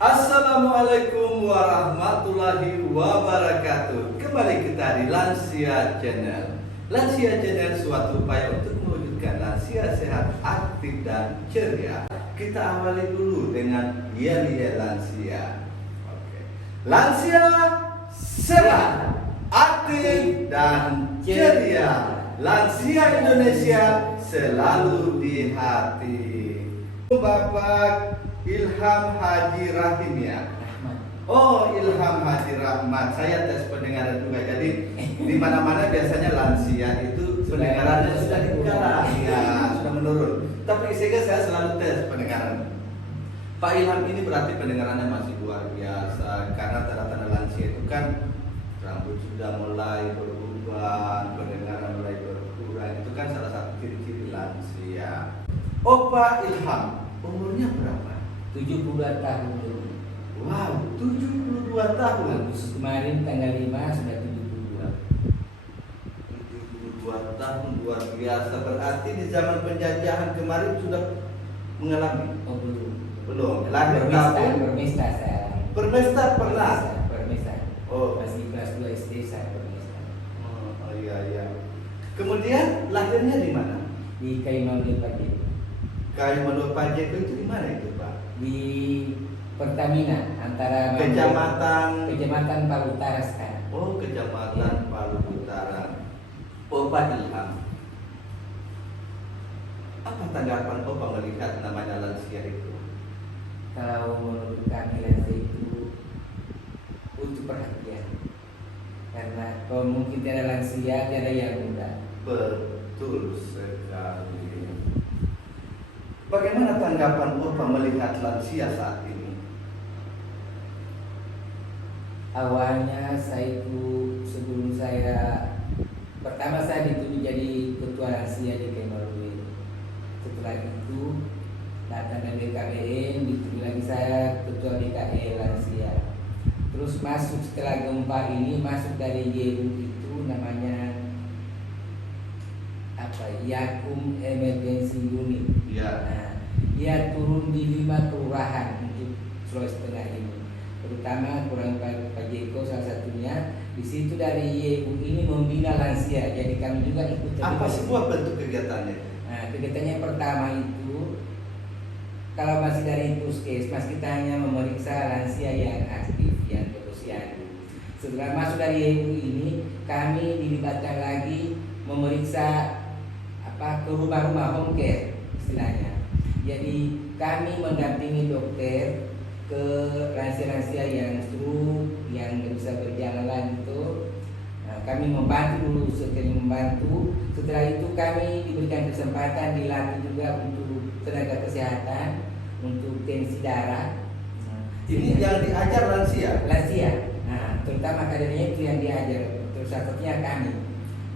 Assalamualaikum warahmatullahi wabarakatuh. Kembali kita di Lansia Channel. Lansia Channel suatu upaya untuk mewujudkan lansia sehat, aktif dan ceria. Kita awali dulu dengan yel-yel lansia. Oke. Lansia sehat, aktif dan ceria. Lansia Indonesia selalu di hati. Bapak Ilham Haji Rahim ya. Oh, Ilham Haji Rahmat. Saya tes pendengaran juga. Jadi di mana-mana biasanya lansia itu pendengarannya sudah dikalah, ya sudah menurun. Tapi saya selalu tes pendengaran. Pak Ilham ini berarti pendengarannya masih luar biasa karena tanda-tanda lansia itu kan rambut sudah mulai berubah, pendengaran mulai berkurang. Itu kan salah satu ciri-ciri lansia. Oh, Pak Ilham, umurnya berapa? 72 tahun dulu. Wow, 72 tahun. Agustus kemarin tanggal 5 sudah 72. 72 tahun luar biasa. Berarti di zaman penjajahan kemarin sudah mengalami? Oh belum. Belum. Lahir Bermesta saya. Bermesta pernah? Bermesta. Oh. Masih kelas 2 SD saya bermesta. Oh iya. Kemudian lahirnya di mana? Di Kayumalu Pagi. Kayumalu Pajeko itu di mana itu, Pak? Di Pertamina antara Kecamatan Palu Utara sekarang. Oh, Kecamatan Palu Utara. Oh, Pak Ilham, apa tanggapan Bapak melihat namanya lansia itu? Kalau menurut kami lansia itu butuh perhatian. Karena kalau mungkin tiada lansia, tiada yang muda. Betul sekali. Bagaimana tanggapan Bapak melihat lansia saat ini? Awalnya saya itu sebelum pertama saya dituju jadi ketua lansia di Kemaru. Setelah itu datang dari BKBN, dituju lagi saya ketua BKE lansia. Terus masuk setelah gempa ini masuk dari YU itu namanya Yakum Emergency Unit. Ya. Nah, dia turun di 5 kelurahan untuk Sulawesi Tengah ini. Terutama Kelurahan Pajeko salah satunya. Di situ dari YU ini membina lansia. Jadi kami juga ikut. Apa semua bentuk kegiatannya? Nah, kegiatannya pertama itu kalau masih dari puskesmas kita hanya memeriksa lansia yang aktif, yang berusia. Setelah masuk dari YU ini kami dilibatkan lagi memeriksa ke rumah-rumah home care istilahnya. Jadi kami mendampingi dokter ke lansia-lansia yang stroke, yang tidak bisa berjalan itu. Nah, kami membantu dulu, setelah itu kami diberikan kesempatan dilatih juga untuk tenaga kesehatan, untuk tensi darah. Ini yang diajar lansia? Lansia. Nah, terutama kadernya itu yang diajar, terus satunya kami.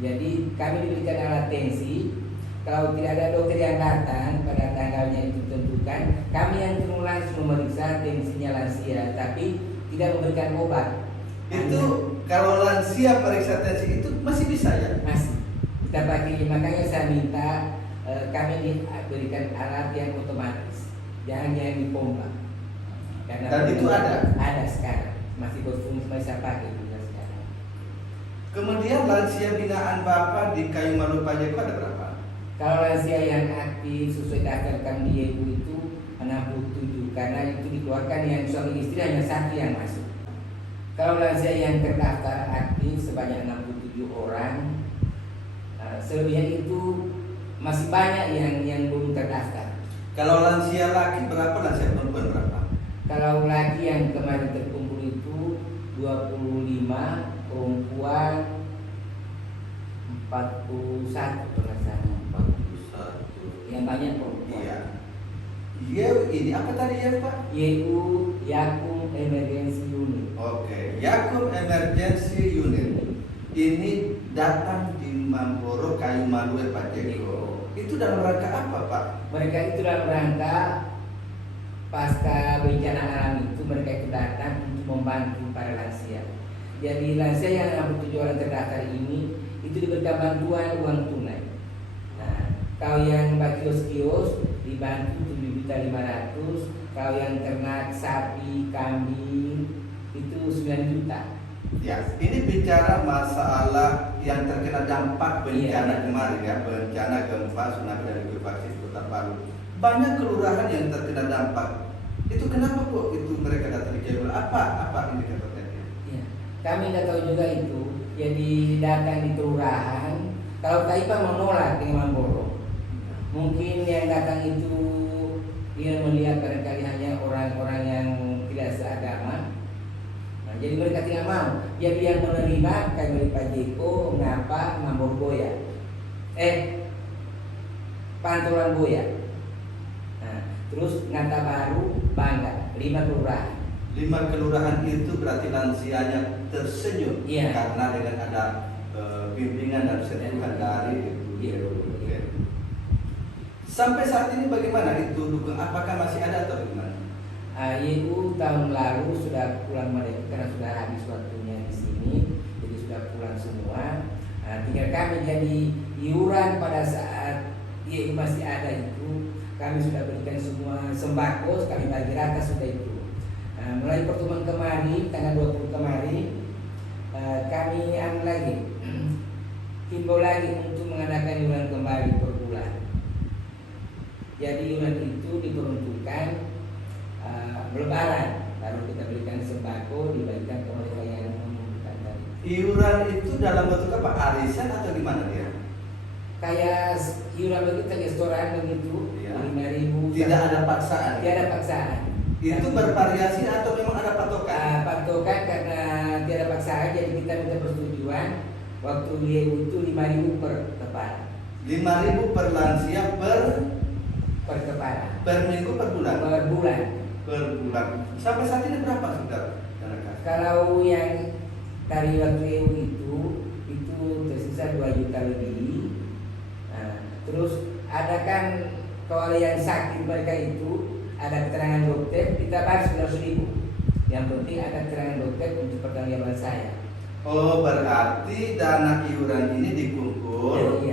Jadi kami diberikan alat tensi. Kalau tidak ada dokter yang datang pada tanggalnya itu tentukan, kami yang turun langsung memeriksa tensinya lansia, tapi tidak memberikan obat. Itu kalau lansia periksa tensi itu masih bisa ya? Masih. Kita pakai, makanya saya minta kami diberikan alat yang otomatis, jangan yang dipompa. Dan itu ada? Ada sekarang, masih berfungsi, masih saya pakai juga sekarang. Kemudian lansia binaan Bapak di Kayumalu Pajeko ada berapa? Kalau lansia yang aktif sesuai daftar kami di YU itu 67, karena itu dikeluarkan yang suami istri hanya satu yang masuk. Kalau lansia yang terdaftar aktif sebanyak 67 orang, selebihnya itu masih banyak yang belum terdaftar. Kalau lansia laki berapa, lansia perempuan berapa? Kalau laki yang kemarin terkumpul itu 25, perempuan 41 perasaan. 41. Yang banyak perempuan. Iya. YU ini apa tadi ya, Pak? YU Yakum Emergency Unit. Oke, Yakum Emergency Unit. Ini datang di Mamboro, Kayumalu, Pajeko. Itu dalam rangka apa, Pak? Mereka itu dalam rangka pasca bencana alam itu mereka itu datang untuk membantu para lansia. Jadi lansia yang 67 orang terdaftar ini itu diberikan bantuan uang tunai. Nah, kalau yang mbak kios-kios dibantu 7.500.000, Kalau yang ternak sapi, kambing itu 9 juta. Ya, ini bicara masalah yang terkena dampak bencana kemarin ya, bencana gempa, tsunami dan likuifaksi di Kota Palu. Banyak kelurahan yang terkena dampak. Itu kenapa kok itu mereka datang ke Jayapura? Apa indikatornya? Ya, kami nggak tahu juga itu. Jadi datang di kelurahan, kalau Taipa menolak dengan Mamboro. Mungkin yang datang itu dia melihat barangkali hanya orang-orang yang tidak seagama. Nah, jadi mereka tidak mau. Jadi yang menerima kayak dari Pak Jeko, Ngapa, Mambor Boya, Pantulan Boya. Nah, terus Ngata Baru, Bangga, 5 kelurahan. 5 kelurahan itu berarti lansianya tersenyum karena dengan ada bimbingan dan sentuhan dari itu. Sampai saat ini bagaimana itu dukung? Apakah masih ada atau bagaimana? YU tahun lalu sudah pulang mereka karena sudah habis waktunya di sini, jadi sudah pulang semua. Tinggal kami jadi iuran pada saat YU masih ada itu, kami sudah berikan semua sembako sekali bagi rata sudah itu. Mulai pertemuan kemarin tanggal 20 kemarin kami lagi himbau lagi untuk mengadakan iuran kembali per bulan. Jadi iuran itu diperuntukkan Lebaran, baru kita berikan sembako dibagikan ke mereka yang membutuhkan tadi. Iuran itu dalam bentuk apa? Arisan atau gimana dia? Kayak iuran begitu, kayak setoran begitu, Ya. 5.000. Tidak ada paksaan. Tidak ada paksaan. Itu bervariasi atau memang ada patokan? Patokan karena tidak ada paksaan, jadi kita minta persetujuan. Waktu dia itu 5.000 per kepala. 5.000 per lansia per Kepala. per minggu per bulan? Per bulan. Per bulan. Sampai saat ini berapa sudah? Kalau yang dari waktu itu tersisa 2 juta lebih. Nah, terus ada kan kalau yang sakit mereka itu ada keterangan dokter, kita bayar 900.000. Yang penting ada keterangan dokter untuk pertanggungjawaban saya. Oh, berarti dana iuran ini dikumpul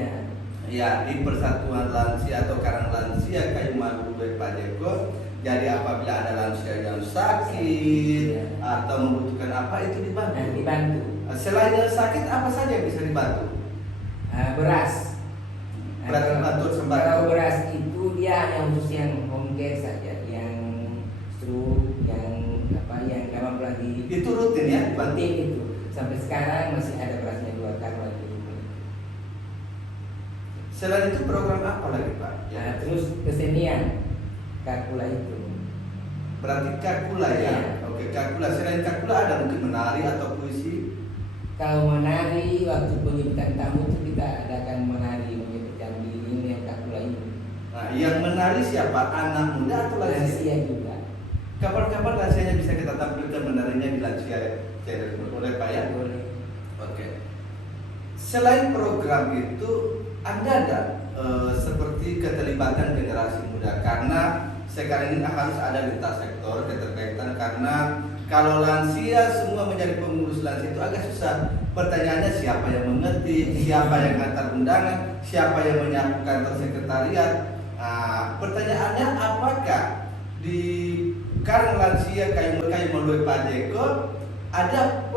ya di Persatuan Lansia atau Karang Lansia Kayu Malu Pak Jeko. Jadi apabila ada lansia yang sakit atau membutuhkan apa itu dibantu. Selain yang sakit apa saja yang bisa dibantu? Beras. Beras bantu sembako. Kalau beras itu dia hanya khusus yang home care saja, yang stroke, yang gampang lagi. Itu rutin ya dibantu. Itu sampai sekarang masih ada berasnya 2 karung lagi. Selain itu program apa lagi Pak? Terus kesenian, Kakula itu. Berarti Kakula ya? Oke, Kakula. Selain Kakula ada mungkin menari atau puisi? Kalau menari waktu penyebutan tamu itu kita adakan menari menyebutkan diri yang Kakula itu. Nah, yang menari siapa? Anak muda atau lansia? Juga. Kapan-kapan lansianya bisa kita tampilkan menarinya di lansia channel, boleh Pak ya? Boleh. Oke. Selain program itu, Anda ada seperti keterlibatan generasi muda karena sekarang ini harus ada lintas sektor keterkaitan karena kalau lansia semua menjadi pengurus lansia itu agak susah. Pertanyaannya siapa yang mengetik, siapa yang ngantar undangan, siapa yang menyapu kantor sekretariat. Pertanyaannya apakah di Karang Lansia Kayu Malu Pak Jeko ada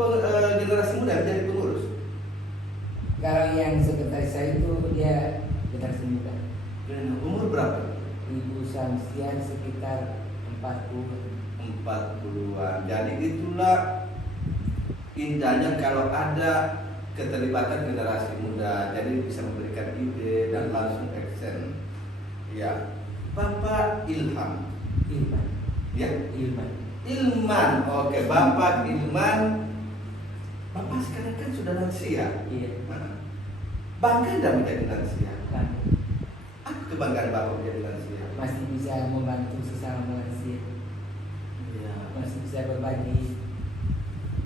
generasi muda yang menjadi pengurus? Kalau yang sekretaris saya itu dia generasi muda. Dan umur berapa? Ibu Samsian sekitar 40-an. Jadi itulah indahnya kalau ada keterlibatan generasi muda. Jadi bisa memberikan ide dan langsung action. Ya, Bapak Ilham. Ya, Ilman. Oke, Bapak Ilman. Bapak sekarang kan sudah lansia. Iya. Bangga tidak menjadi lansia? Bangga. Apa kebanggaan Bapak menjadi lansia? Masih bisa membantu sesama lansia. Iya. Masih bisa berbagi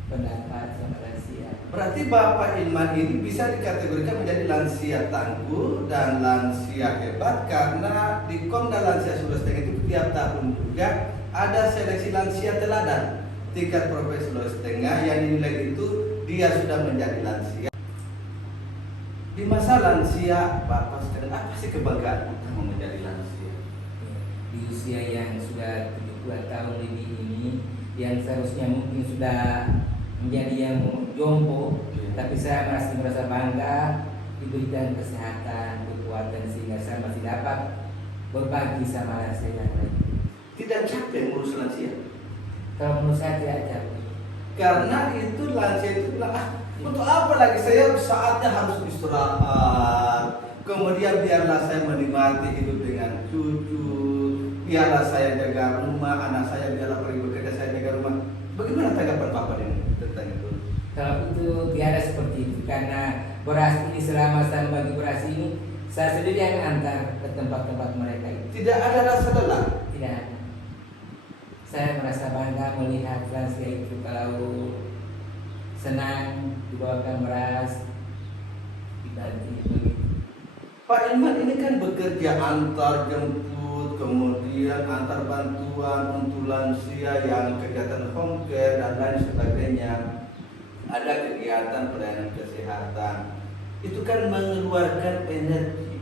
pendapat sama lansia. Berarti Bapak Ilman ini bisa dikategorikan menjadi lansia tangguh dan lansia hebat karena di Komda Lansia Sulawesi itu tiap tahun juga ada seleksi lansia teladan tingkat Provinsi Sulawesi Tengah yang dinilai itu dia sudah menjadi lansia. Di masa lansia, Bapak sekarang apa sih kebanggaan utama menjadi lansia? Di usia yang sudah 70 2 tahun lebih ini yang seharusnya mungkin sudah menjadi yang jompo, tapi saya masih merasa bangga diberikan kesehatan, kekuatan sehingga saya masih dapat berbagi sama lansia yang lain. Tidak capek ngurus lansia? Kalau menurut saya tidak capek. Karena itu lansia itu bilang, untuk apa lagi saya saatnya harus istirahat. Kemudian biarlah saya menikmati hidup dengan cucu, biarlah saya jaga rumah, anak saya biarlah pergi bekerja, saya jaga rumah. Bagaimana tanggapan Bapak ini tentang itu? Kalau itu tiada seperti itu, karena beras ini selama saya membagi beras ini, saya sendiri yang antar ke tempat-tempat mereka itu. Tidak ada rasa lelah? Tidak ada. Saya merasa bangga melihat lansia itu kalau senang dibawakan beras, dibantu begitu. Pak Ilman ini kan bekerja antar jemput, kemudian antar bantuan untuk lansia yang kegiatan home care dan lain sebagainya. Ada kegiatan pelayanan kesehatan. Itu kan mengeluarkan energi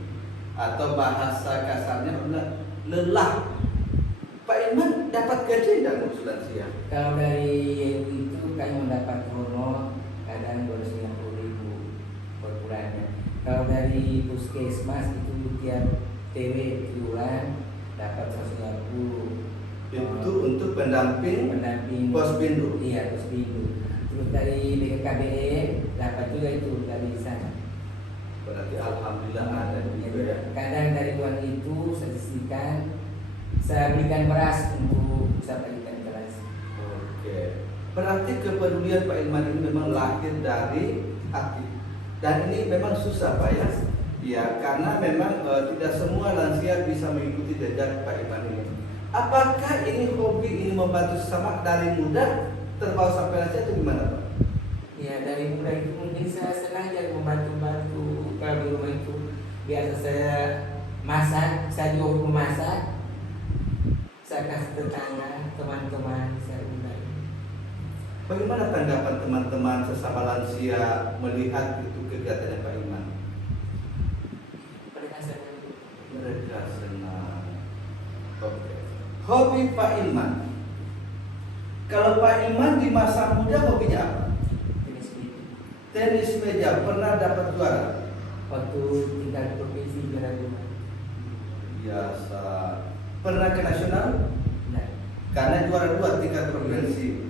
atau bahasa kasarnya adalah lelah. Pak Ilman dapat gaji dan ngurus lansia? Kalau dari itu kami mendapat honor kadang 250.000 per bulannya. Kalau dari puskesmas itu tiap TW bulan dapat 150. Itu untuk pendamping Posbindu. Iya, Posbindu. Terus dari BKKBE dapat juga itu dari sana. Berarti alhamdulillah ada juga ya. Kadang dari uang itu saya sisihkan, saya belikan beras untuk saya bagikan ke lansia. Oke. Berarti kepedulian Pak Ilman ini memang lahir dari hati. Dan ini memang susah Pak ya. Ya, karena memang tidak semua lansia bisa mengikuti jejak Pak Ilman ini. Apakah ini hobi ini membantu sesama dari muda terbawa sampai lansia atau gimana Pak? Ya, dari muda itu mungkin saya sengaja membantu-bantu. Kalau di rumah itu biasa saya masak, saya juga memasak. Saya kasih tetangga, teman-teman saya undang. Bagaimana tanggapan teman-teman sesama lansia melihat itu kegiatannya Pak Ilman? Mereka senang. Mereka senang. Oke. Hobi Pak Ilman. Kalau Pak Ilman di masa muda hobinya apa? Tenis meja. Tenis meja. Pernah dapat juara? Waktu tingkat provinsi juara 2. Biasa. Pernah ke nasional? Nah, Karena juara 2 tingkat provinsi.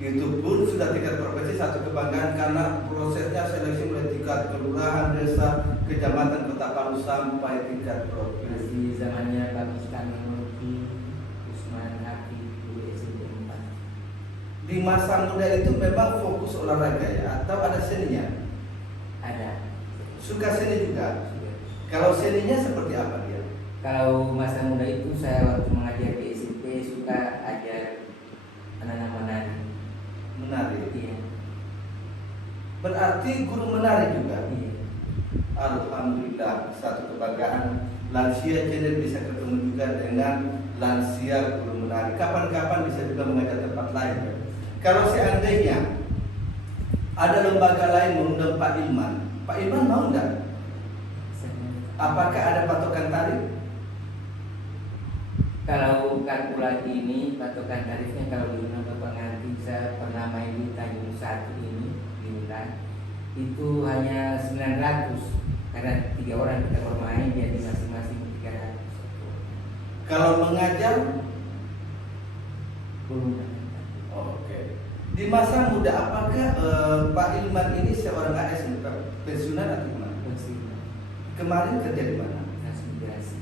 Itu pun sudah tingkat provinsi satu kebanggaan karena prosesnya seleksi mulai tingkat kelurahan, desa, kecamatan, kota Palu sampai tingkat provinsi. masih zamannya Pak Mustami Mulki, Usman Hafiz, dulu SMP 4. Di masa muda itu memang fokus olahraga ya atau ada seninya? Ada. Suka seni juga. Kalau seninya seperti apa dia? Kalau masa muda itu saya waktu mengajar di SMP suka ajar anak-anak menari. Menari. Iya. Berarti guru menari juga. Iya. Alhamdulillah satu kebanggaan lansia channel bisa ketemu juga dengan lansia guru menari. Kapan-kapan bisa juga mengajar tempat lain. Kalau seandainya ada lembaga lain mengundang Pak Ilman mau enggak? Apakah ada patokan tarif? Kalau kalkulasi ini patokan tarifnya kalau di lembaga pengantin saya pernah main di Tanjung Satu ini diundang itu hanya 900 karena 3 orang kita bermain jadi masing-masing 300. Kalau mengajar? Belum. Oke. Di masa muda apakah Pak Ilman ini seorang ASN pensiunan atau gimana? Kemarin kerja di mana? Transmigrasi.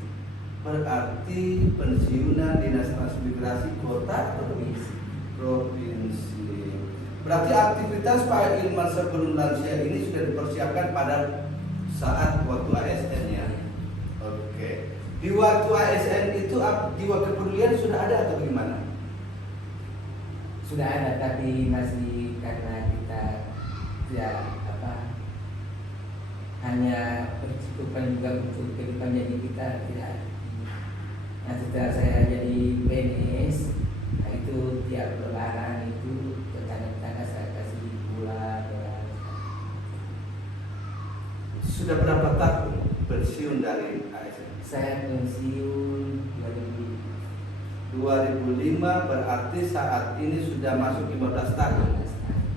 Berarti pensiunan dinas transmigrasi kota Provinsi. provinsi. Berarti aktivitas Pak Ilman sebelum lansia ini sudah dipersiapkan pada saat waktu ASN ya. Oke. Di waktu ASN itu jiwa kepedulian sudah ada atau gimana? Sudah ada tapi masih karena kita ya hanya percukupan juga untuk kehidupan jadi kita tidak. Nah setelah saya jadi PNS, nah itu tiap lebaran itu tetangga-tetangga saya kasih gula, beras. Sudah berapa tahun pensiun dari ASN? Saya pensiun 2000. 2005 berarti saat ini sudah masuk 15 tahun.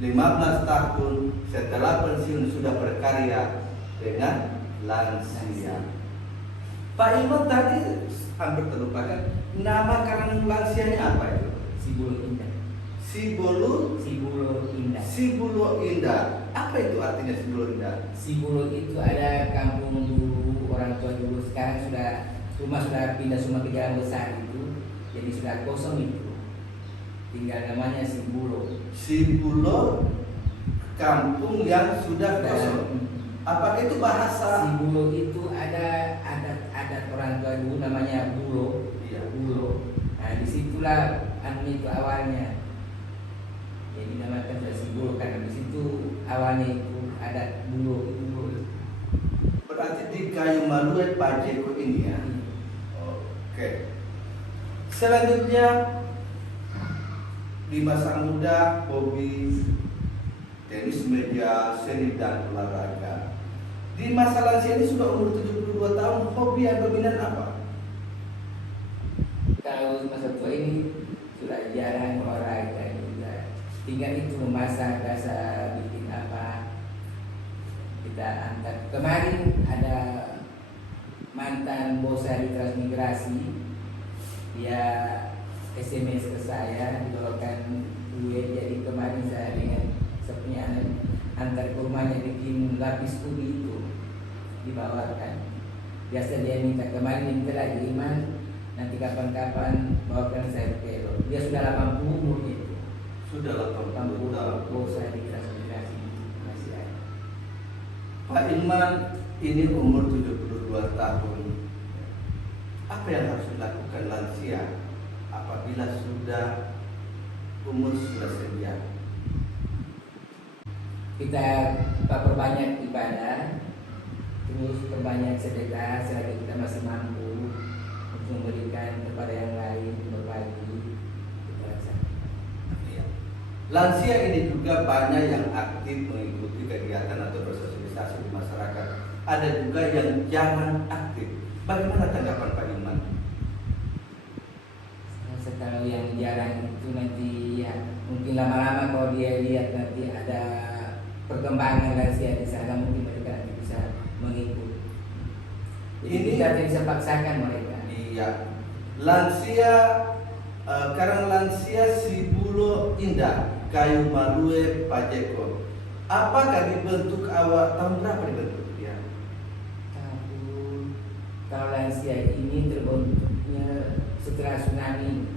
15 tahun setelah pensiun sudah berkarya dengan lansia. Pak Iman tadi hampir terlupakan, nama karangan lansianya apa itu? Sibulo Indah. Sibulo Indah. Sibulo Indah. Apa itu artinya Sibulo Indah? Sibulo itu ada kampung dulu, orang tua dulu, sekarang rumah sudah pindah semua ke Jalan Besar itu, jadi sudah kosong itu. Tinggal namanya Sibulo. Sibulo, kampung yang sudah kosong. Apakah itu bahasa? Sibulo itu ada orang tua dulu namanya Bulo. Iya. Bulo. Nah disitulah itu awalnya. Jadi namakan sudah Sibulo karena di situ awalnya itu ada Bulo. Berarti di Kayu Malue Pajeko ini ya. Oke. Selanjutnya di masa muda hobi tenis meja, seni dan olahraga. Di masa lansia ini sudah umur 72 tahun, hobi yang dominan apa? Kalau masa tua ini sudah jarang olahraga juga. Tinggal itu memasak, biasa bikin apa kita antar. Kemarin ada mantan bos dari transmigrasi, dia SMS ke saya dibawakan duit. Jadi kemarin saya dengan sepunya anak antar ke rumahnya bikin lapis ubi itu dibawakan. Biasa dia minta, kemarin minta lagi Iman, nanti kapan-kapan bawakan saya ke Elo. Dia sudah 80 umur itu. Sudah 80 tahun. Bos saya di transmigrasi masih ada. Pak Ilman ini umur 72 tahun. Apa yang harus dilakukan lansia apabila sudah umur sudah senja? Kita perbanyak ibadah, terus perbanyak sedekah selagi kita masih mampu untuk memberikan kepada yang lain, berbagi, kita laksanakan. Iya. Lansia ini juga banyak yang aktif mengikuti kegiatan atau bersosialisasi di masyarakat. Ada juga yang jarang aktif. Bagaimana tanggapan Pak Ilman? Setelah yang jarang itu nanti ya mungkin lama-lama kalau dia lihat nanti ada perkembangan lansia di sana, mungkin mereka nanti bisa mengikuti. Jadi Ini kita tidak bisa paksakan mereka. Iya. Lansia karang lansia Sibulo Indah, Kayu Malue Pajeko. Apakah dibentuk awal tahun berapa dibentuk dia? Kalau lansia ini terbentuknya setelah tsunami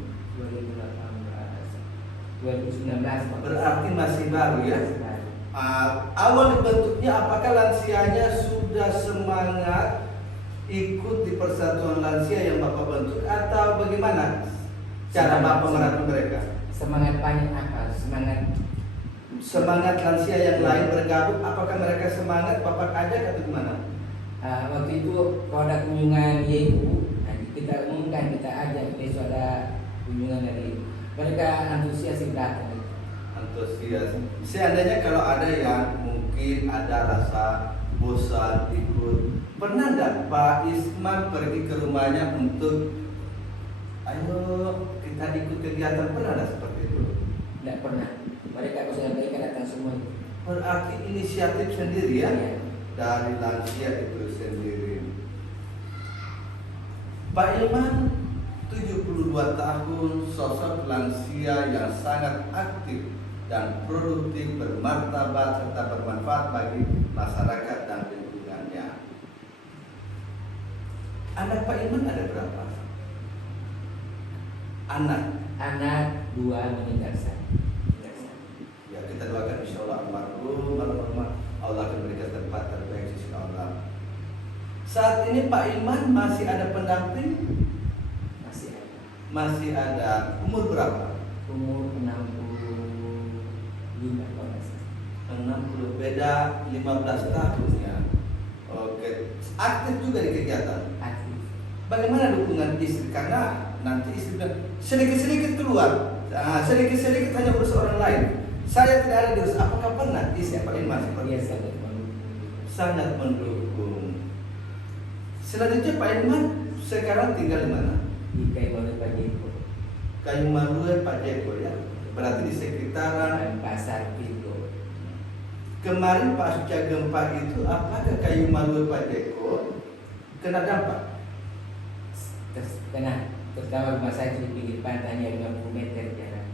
2019. Berarti masih baru ya. Masih baru. Awal dibentuknya apakah lansianya sudah semangat ikut di persatuan lansia yang Bapak bentuk atau bagaimana cara Bapak merangkul mereka? Semangat banyak apa? Semangat lansia yang lain bergabung, apakah mereka semangat Bapak ajak atau gimana? Waktu itu kalau ada kunjungan YU, kita umumkan, kita ajak besok ada kunjungan dari mereka, antusias datang. Antusias. Seandainya kalau ada yang mungkin ada rasa bosan ikut, pernah enggak Pak Isman pergi ke rumahnya untuk ayo kita ikut kegiatan, pernah enggak seperti itu? Tidak pernah. Mereka kalau mereka datang semua. Berarti inisiatif sendiri ya, Iya. dari lansia itu sendiri. Pak Ilman 72 tahun, sosok lansia yang sangat aktif dan produktif, bermartabat serta bermanfaat bagi masyarakat dan lingkungannya. Anak Pak Ilman ada berapa? Anak 2 meninggal satu. ya, kita doakan insya Allah almarhum Allah akan berikan tempat terbaik di sisi Allah. Saat ini Pak Ilman masih ada pendamping? Masih ada. Masih ada. Umur berapa? Umur 65 kalau nggak salah. 60, beda 15 tahun ya. Oke. Aktif juga di kegiatan. Aktif. Bagaimana dukungan istri? Karena nanti istri bilang sedikit-sedikit keluar, sedikit-sedikit hanya urus orang lain. Saya tidak ada diurus. Apakah pernah istri Pak Ilman seperti Dia itu? sangat Sangat mendukung. mendukung. Selanjutnya Pak Ilman sekarang tinggal di mana? Di Kayu Malue Pajeko. Kayu Malue Pak Jeko ya. Berarti di sekitaran Dan Pasar Vigo. kemarin pasca gempa itu apakah Kayu Malue Pak Jeko kena dampak? Terutama rumah saya itu di pinggir pantai hanya 50 meter jalan.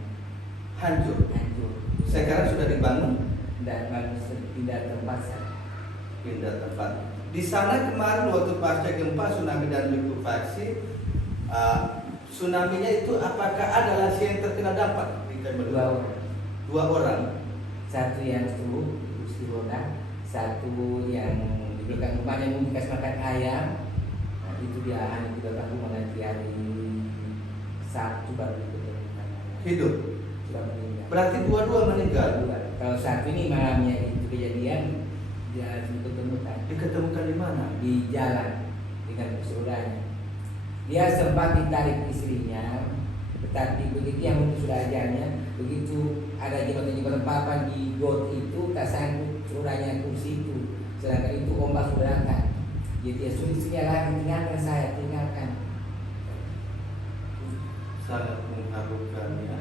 Hancur. Hancur. Sekarang sudah dibangun, Dan bagus pindah tempat saya. pindah tempat. Di sana kemarin waktu pasca gempa tsunami dan likuifaksi, tsunami-nya itu apakah ada lansia yang terkena dampak di Kayu Malue? 2 orang. 2 orang. Satu yang stroke, kursi roda. Satu yang di belakang rumahnya mau dikasih makan ayam. Nah, itu dia hanya di belakang rumah nanti hari Sabtu baru ditemukan. Hidup. Sudah meninggal. Berarti dua-dua meninggal. Kalau satu ini malamnya itu kejadian dia ditemukan Diketemukan di mana? di jalan dengan kursi rodanya. Dia sempat ditarik istrinya, tetapi begitu yang sudah ajarnya, begitu ada jembatan papan di got itu tak sanggup rodanya kursi itu, sedangkan itu ombak sudah angkat. Jadi dia suruh istrinya lagi tinggalkan saya, tinggalkan. Sangat mengharukan ya.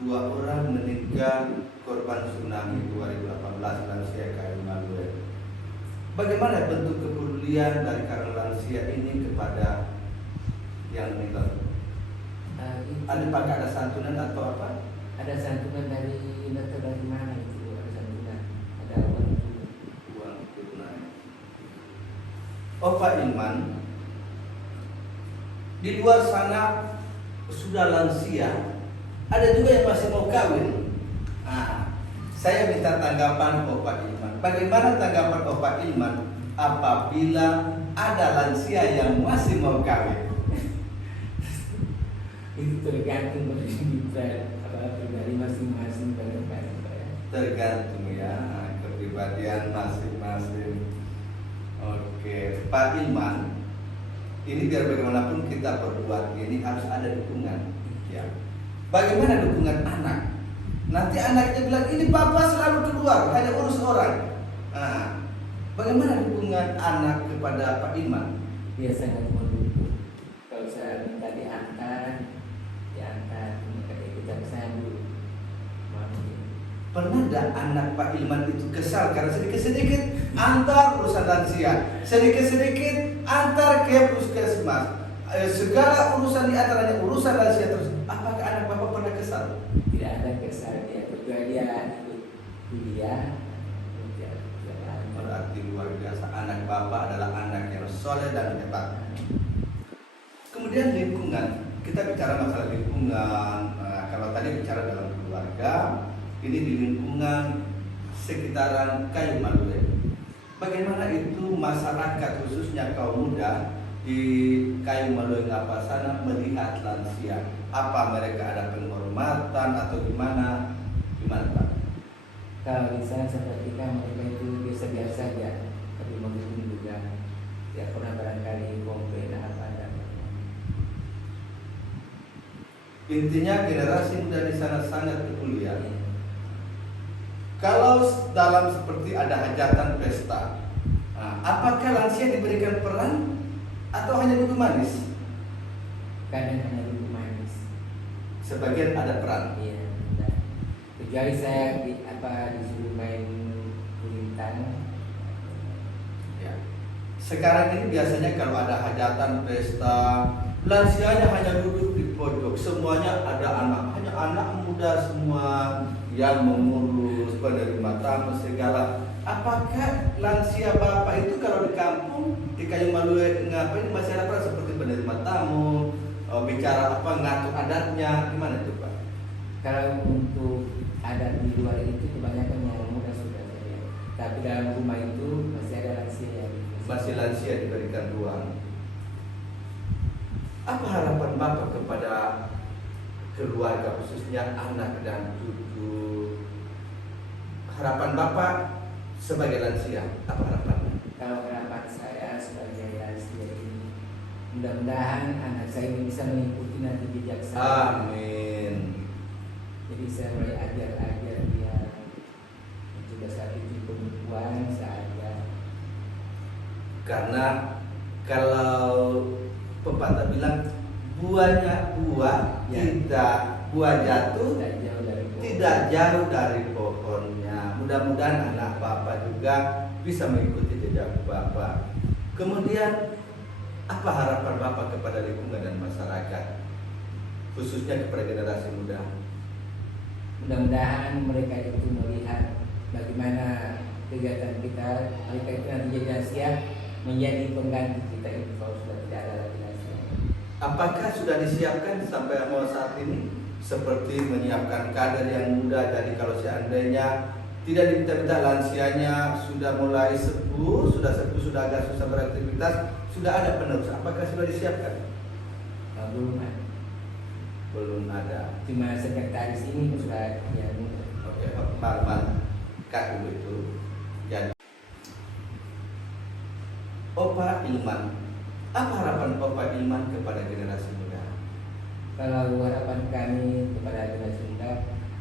2 orang meninggal korban tsunami 2018 lansia Kayu Malue. Bagaimana bentuk kepedulian dari Karang Lansia ini kepada yang meninggal? Apakah ada santunan atau apa? Ada santunan dari mana itu? Ada santunan, ada uang itu. Uang tunai. Oh Pak Ilman, di luar sana sudah lansia, ada juga yang masih mau kawin. Saya minta tanggapan Pak Ilman. Bagaimana tanggapan Pak Ilman apabila ada lansia yang masih mau kawin? Itu tergantung dari masing-masing barang-barang. Tergantung ya kepribadian masing-masing. Oke, Pak Ilman, ini biar bagaimanapun kita berbuat ini harus ada dukungan. Ya. Bagaimana dukungan anak? Nanti anaknya bilang ini papa selalu keluar hanya urus orang. Bagaimana dukungan anak kepada Pak Ilman? Dia sangat mendukung. Kalau saya minta diantar kita saya dulu. Pernah ada anak Pak Ilman itu kesal karena sedikit-sedikit antar urusan lansia, sedikit-sedikit antar ke puskesmas, segala urusan diantaranya urusan lansia terus. Apakah anak bapak pernah kesal? Tidak ada kesal dia, kecuali dia ikut kuliah. Berarti luar biasa, anak bapak adalah anak yang soleh dan hebat. Kemudian lingkungan, kita bicara masalah lingkungan. Kalau tadi bicara dalam keluarga, ini di lingkungan sekitaran Kayu Malue. Bagaimana itu masyarakat khususnya kaum muda di Kayu Malue Ngapasana melihat lansia? Apa mereka ada penghormatan atau gimana? Gimana Pak? Kalau di sana seperti mereka itu biasa-biasa saja, tapi mungkin juga tidak pernah barangkali komplain apa dan Intinya generasi muda di sana sangat peduli ya. Kalau dalam seperti ada hajatan pesta, apakah lansia diberikan peran atau hanya duduk manis? kadang hanya duduk manis. Sebagian ada peran. Iya. Kecuali saya disuruh main kulintang. Ya. Sekarang ini biasanya kalau ada hajatan pesta, lansianya hanya duduk di pojok, semuanya ada anak, hanya anak muda semua yang mengurus, penerima tamu segala. Apakah lansia bapak itu kalau di kampung di Kayu Malue ngapain masih ada peran seperti penerima tamu, bicara apa ngatur adatnya, gimana itu Pak? Kalau untuk adat di luar itu kebanyakan yang muda sudah saya. Tapi dalam rumah itu masih ada lansia yang Masih lansia diberikan ruang. Apa harapan Bapak kepada keluarga khususnya anak dan cucu? Harapan Bapak sebagai lansia, apa harapannya? Kalau harapan saya sebagai lansia ini, mudah-mudahan anak saya ini bisa mengikuti nanti jejak saya. Amin. Jadi saya mulai ajar dia juga saat itu penipuan saya ajar. Karena kalau pepatah bilang buah Ya. tidak buah jatuh tidak jauh dari pohon. tidak jauh dari pohonnya. Mudah-mudahan anak Bapak juga bisa mengikuti jejak Bapak. Kemudian apa harapan Bapak kepada lingkungan dan masyarakat, khususnya kepada generasi muda? Mudah-mudahan mereka itu melihat bagaimana kegiatan kita, mereka itu nanti jadi lansia menjadi pengganti kita itu kalau sudah tidak ada lagi lansia. Apakah sudah disiapkan sampai mau saat ini, seperti menyiapkan kader yang muda? Jadi kalau seandainya tidak diminta-minta lansianya sudah mulai sepuh, sudah agak susah beraktivitas, sudah ada penerus. Apakah sudah disiapkan? Belum ada. Belum ada. Cuma sekretaris ini sudah ya muda. Oke, Pak Kak dulu itu. Jadi, Opa Ilman, apa harapan Opa Ilman kepada generasi muda? Kalau harapan kami kepada generasi muda,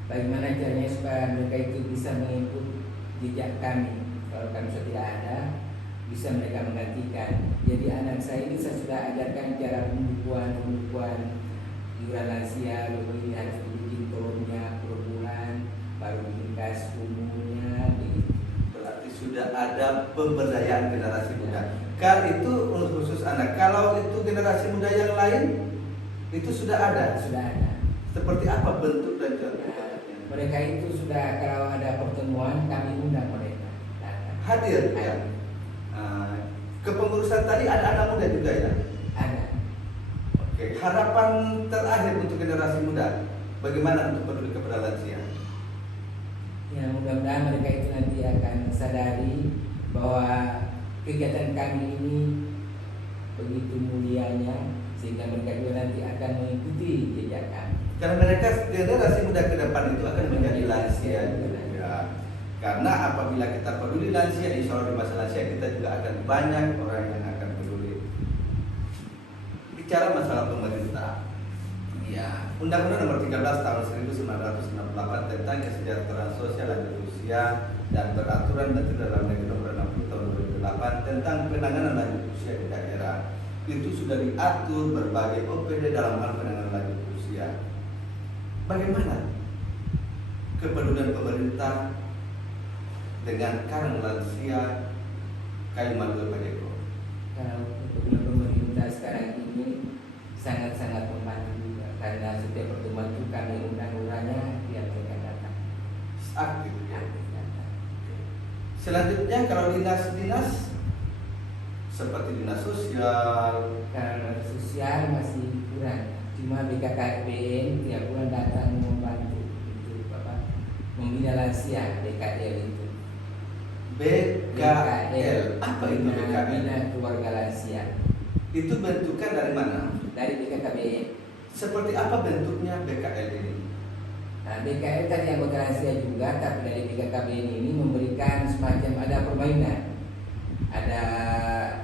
bagaimana caranya supaya mereka itu bisa mengikut jejak kami. Kalau kami sudah tidak ada, bisa mereka menggantikan. Jadi anak saya ini saya sudah ajarkan cara pembukuan iuran lansia, ini harus dibikin turunnya per bulan, baru bikin kas umumnya. Berarti sudah ada pemberdayaan generasi muda. Kalau itu khusus anak, kalau itu generasi muda yang lain, itu sudah ada. Sudah ada. Seperti apa bentuk dan contohnya? Mereka itu sudah kalau ada pertemuan kami undang mereka. Hadir ya. Kepengurusan tadi ada anak muda juga ya. Ada. Oke, harapan terakhir untuk generasi muda, bagaimana untuk peduli kepada lansia? Ya mudah-mudahan mereka itu nanti akan sadari bahwa kegiatan kami ini begitu mulianya sehingga mereka juga nanti akan mengikuti jejak kami. Karena mereka generasi muda ke depan itu akan menjadi lansia juga. Karena apabila kita peduli lansia, insya Allah di masa lansia kita juga akan banyak orang yang akan peduli. Bicara masalah pemerintah, ya, Undang-Undang Nomor 13 Tahun 1968 tentang Kesejahteraan Sosial Lanjut Usia dan Peraturan Menteri Dalam Negeri Nomor 60 Tahun 2008 tentang penanganan lanjut usia di daerah itu sudah diatur berbagai OPD dalam hal penanganan lanjut usia. Bagaimana kepedulian pemerintah dengan karang lansia Kalimantan Pak Jeko? Kalau kemudian pemerintah sekarang ini sangat-sangat membantu juga karena setiap pertemuan itu kami undang-undangnya yang mereka datang. Aktif ya. Datang. Selanjutnya kalau dinas-dinas seperti dinas sosial, Kalau sosial masih kurang, cuma BKKBN tiap bulan datang membantu itu Bapak membina lansia BKL itu. BKL. Apa itu BKL? Bina keluarga lansia. Itu bentukan dari mana? Dari BKKBN. Seperti apa bentuknya BKL ini? Nah, BKL tadi anggota lansia juga, tapi dari BKKBN ini memberikan semacam ada permainan, ada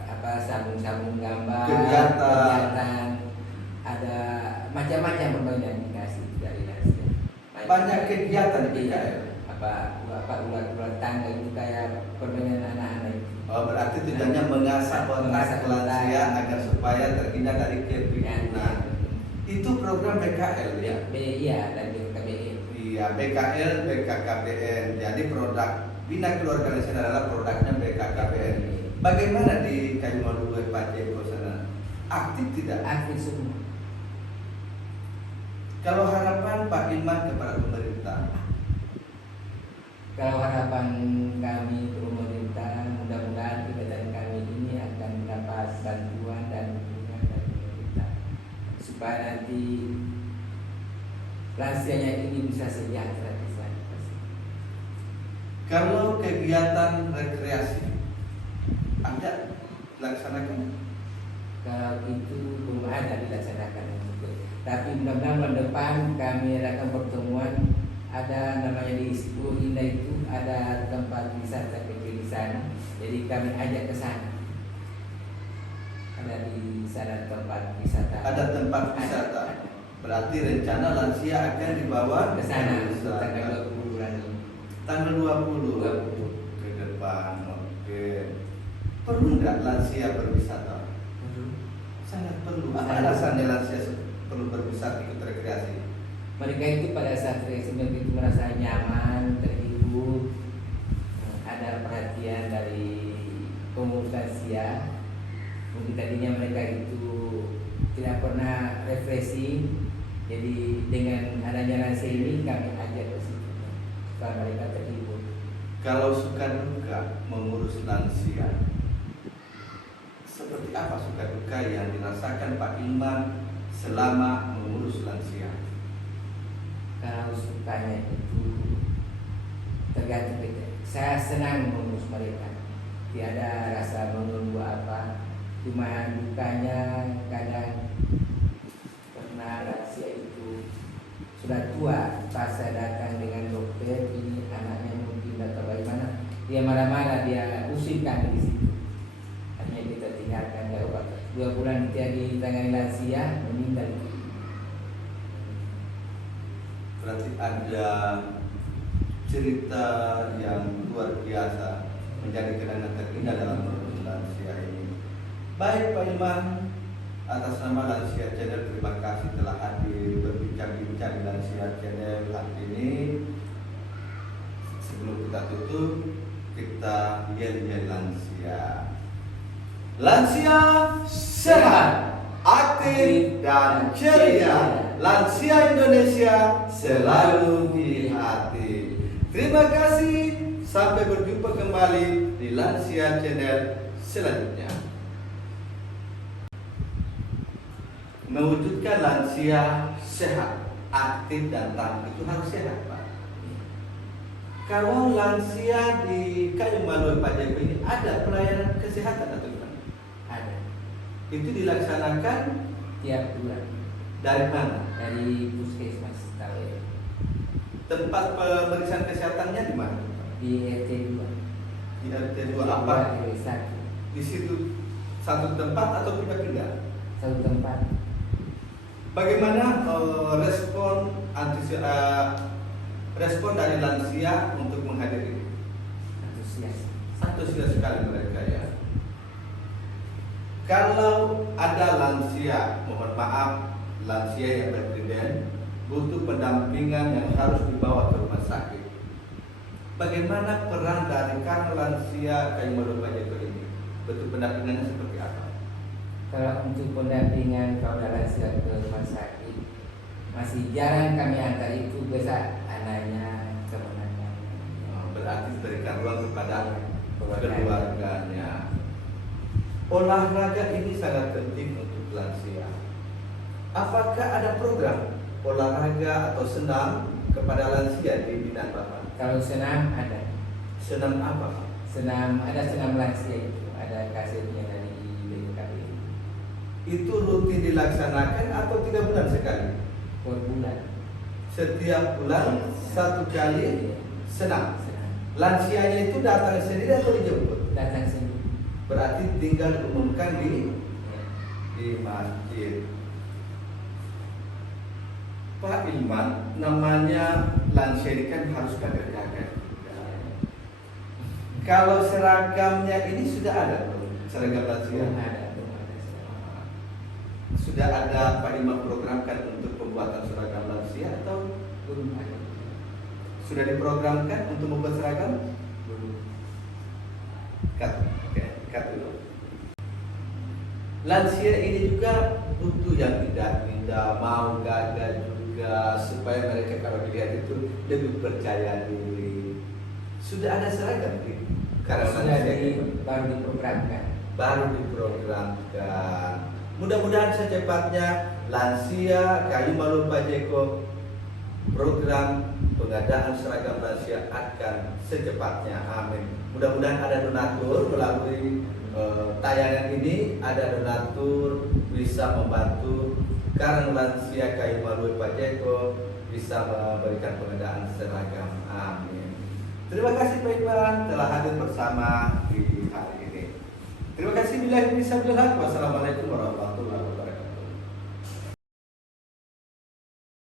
apa sambung-sambung gambar, kegiatan, ada macam-macam permainan dikasih dari lansia. Banyak kegiatan di BKL. Apa ular tangga itu kayak permainan anak-anak itu. Oh, berarti tujuannya mengasah otak lansia agar supaya terhindar dari kepikiran. Itu program BKL ya? Iya, dan BKKBN. Iya, BKL, BKKBN. Jadi produk Bina Keluarga Lansia adalah produknya BKKBN. Bagaimana di Kalimantan Pak Jeko sana? Aktif tidak? Aktif semua. Kalau harapan Pak Ilman kepada pemerintah? Kalau harapan kami pemerintah, mudah-mudahan kegiatan kami ini akan mendapat bantuan dan dukungan dari pemerintah supaya nanti lansianya ini bisa sejahtera di sana. Kalau kegiatan rekreasi ada dilaksanakan? Kalau itu belum ada dilaksanakan, tapi mudah-mudahan bulan depan kami adakan pertemuan. Ada namanya di Ibu Indah itu ada tempat wisata kecil di sana, jadi kami ajak ke sana. Ada di sana tempat wisata. Ada tempat wisata. Berarti rencana lansia akan dibawa Ke sana wisata. tanggal 20 bulan ini. Tanggal 20 ke depan. Oke. Perlu nggak lansia berwisata? Sangat perlu. Apa alasannya lansia perlu berwisata ikut rekreasi? Mereka itu pada saat rekreasi itu merasa nyaman, terhibur, ada perhatian dari pengurus lansia. Mungkin tadinya mereka itu tidak pernah refreshing, jadi dengan adanya lansia ini kami ajak ke situ supaya mereka terhibur. Kalau suka duka mengurus lansia, seperti apa suka duka yang dirasakan Pak Ilman selama mengurus lansia? Kalau sukanya itu tergantung kita. Saya senang mengurus mereka, tiada rasa menunggu apa. Cuma dukanya kadang pernah lansia itu sudah tua, pas saya datang dengan dokter, ini anaknya mungkin tidak tahu bagaimana, dia marah-marah, dia usir kami di situ. Hanya kita tinggalkan ya obat. 2 bulan dia ditangani lansia, meninggal. Berarti ada cerita yang luar biasa menjadi kenangan terindah dalam mengurus lansia ini. Baik Pak Ilman, atas nama Lansia Channel terima kasih telah hadir berbincang-bincang di Lansia Channel hari ini. Sebelum kita tutup, kita yel-yel lansia. Lansia sehat, aktif dan ceria. Lansia Indonesia selalu di hati. Terima kasih. Sampai berjumpa kembali di Lansia Channel selanjutnya. Mewujudkan lansia sehat, aktif dan tangguh itu harus sehat, Pak. Kalau lansia di Kayu Malu Pak Jeko ini ada pelayanan kesehatan atau gimana? Ada. Itu dilaksanakan Tiap bulan dari mana? dari puskesmas tahu ya. Tempat pemeriksaan kesehatannya di mana? Di RT 2. Di RT 2 apa? RT 1. Di situ satu tempat atau pindah-pindah? Satu tempat. Bagaimana respon dari lansia untuk menghadiri? Antusias. Antusias sekali mereka ya. Kalau ada lansia, mohon maaf, lansia yang berdeden butuh pendampingan yang harus dibawa ke rumah sakit. Bagaimana peran dari Karena Lansia Kayu Malu Pak Jeko ini? Bentuk pendampingannya seperti apa? Kalau untuk pendampingan kalau lansia ke rumah sakit masih jarang kami antar, itu biasa anaknya kemenangan. Berarti berikan ruang kepada Keluarga. keluarganya. Olahraga ini sangat penting untuk lansia. Apakah ada program olahraga atau senam kepada lansia di binaan Bapak? Kalau senam ada. Senam apa, Pak? Senam ada, senam lansia itu ada kasetnya dari BPKB. Itu rutin dilaksanakan atau 3 bulan sekali? Per bulan. Setiap bulan 1 kali senam. Senam. Lansianya itu datang sendiri atau dijemput? Datang sini. Berarti tinggal diumumkan Ya. di masjid. Pak Ilman, namanya lansia ini kan harus kader-kader. Kalau seragamnya ini sudah ada belum? Seragam lansia? Belum ada. Sudah ada Pak Ilman programkan untuk pembuatan seragam lansia atau Belum ada. sudah diprogramkan untuk membuat seragam? Belum. Cut dulu. Lansia ini juga butuh yang indah-indah, mau gagah juga, supaya mereka kalau dilihat itu lebih percaya diri. Sudah ada seragam di karena Sudah lansia ini baru diprogramkan. baru diprogramkan. Mudah-mudahan secepatnya Lansia Kayu Malu Pak Jeko program pengadaan seragam lansia akan secepatnya. Amin. Mudah-mudahan ada donatur melalui tayangan ini, ada donatur bisa membantu Karang Lansia Kayu Malu Pak Jeko bisa memberikan pengadaan seragam. Amin. Terima kasih Pak Iqbal telah hadir bersama di hari ini. Terima kasih. Wassalamualaikum warahmatullahi wabarakatuh.